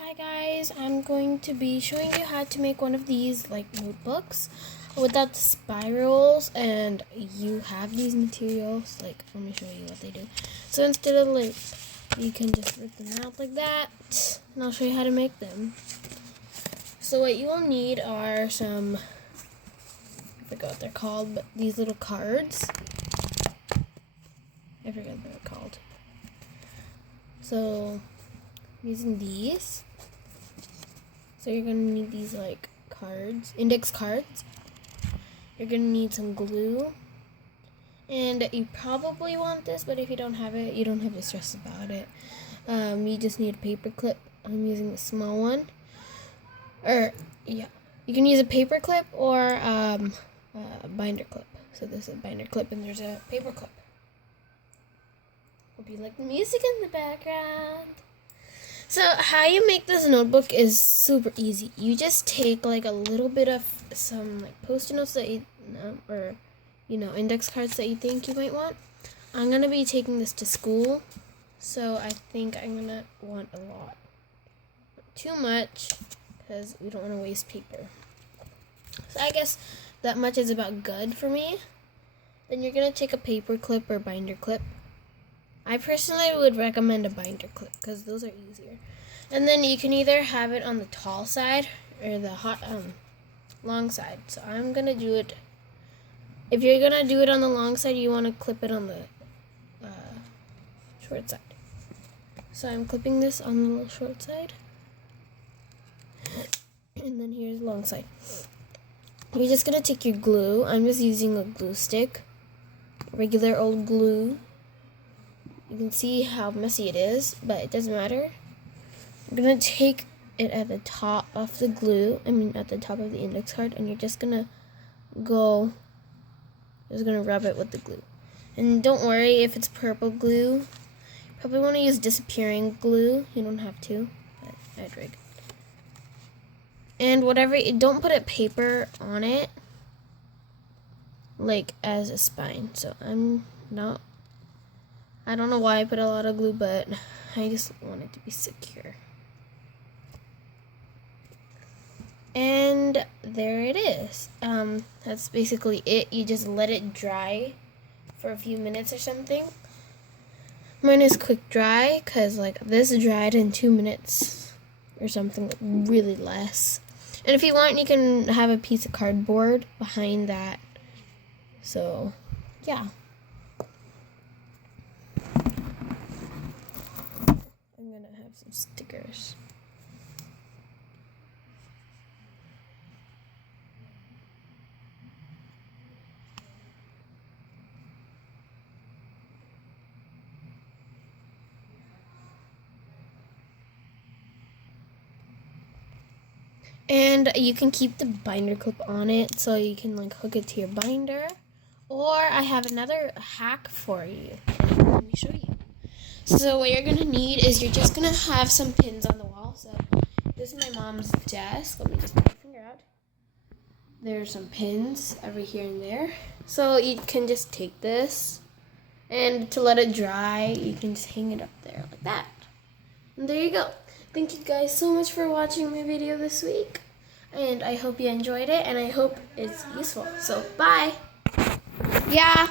Hi guys, I'm going to be showing you how to make one of these like notebooks without the spirals, and you have these materials. Like, let me show you what they do. So instead of like, you can just rip them out like that, and I'll show you how to make them. So what you will need are some, I forgot what they're called, but these little cards. I forget what they're called. So using these, so you're gonna need these like cards, index cards. You're gonna need some glue, and you probably want this, but if you don't have it, you don't have to stress about it. You just need a paper clip. I'm using the small one, or yeah, you can use a paper clip or a binder clip. So this is a binder clip, and there's a paper clip. Hope you like the music in the background. So how you make this notebook is super easy. You just take like a little bit of some like post-it notes that you know, or index cards that you think you might want. I'm gonna be taking this to school, so I think I'm gonna want a lot. Not too much, because we don't want to waste paper. So I guess that much is about good for me. Then you're gonna take a paper clip or binder clip. I personally would recommend a binder clip because those are easier. And then you can either have it on the tall side or the long side. So I'm gonna do it. If you're gonna do it on the long side, you want to clip it on the short side. So I'm clipping this on the short side, and then here's the long side. You're just gonna take your glue. I'm just using a glue stick, regular old glue. You can see how messy it is, but it doesn't matter. I'm going to take it at the top of the glue, at the top of the index card, and you're just going to rub it with the glue. And don't worry if it's purple glue. You probably want to use disappearing glue. You don't have to, but I'd rig. And don't put a paper on it, like as a spine. So I don't know why I put a lot of glue, but I just want it to be secure. And there it is. That's basically it. You just let it dry for a few minutes or something. Mine is quick dry because like this dried in 2 minutes or something, really less. And if you want, you can have a piece of cardboard behind that. So yeah. I'm gonna have some stickers. And you can keep the binder clip on it so you can like hook it to your binder. Or I have another hack for you. Let me show you. So what you're gonna need is you're just gonna have some pins on the wall. So this is my mom's desk. Let me just put my finger out. There's some pins over here and there. So you can just take this, and to let it dry, you can just hang it up there like that. And there you go. Thank you guys so much for watching my video this week. And I hope you enjoyed it, and I hope it's useful. So bye. Yeah.